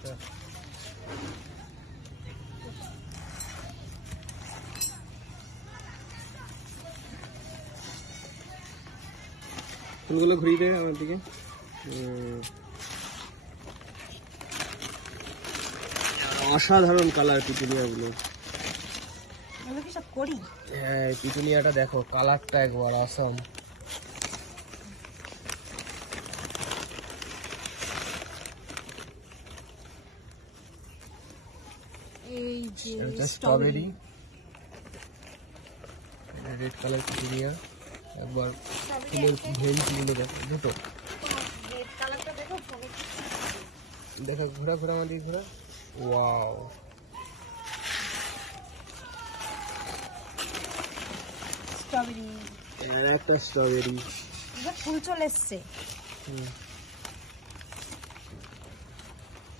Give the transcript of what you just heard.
একটা। ফুলগুলো ঘুরিয়ে দেবে আমার দিকে। অসাধারণ কালার পিটুনিয়াগুলো। হ্যাঁ, পিটুনিয়াটা দেখো, কালারটা একবার আসাম। এই যে স্ট্রবেরি, রেড কালার পিটুনিয়া। একবার ফুলের ভেন্টগুলো দেখো, দুটো দেখো, ঘোরা ঘোরা আমাদের ঘোরা। ওয়াও, স্ট্রবেরি, একটা স্ট্রবেরি ফুল চলে এসছে।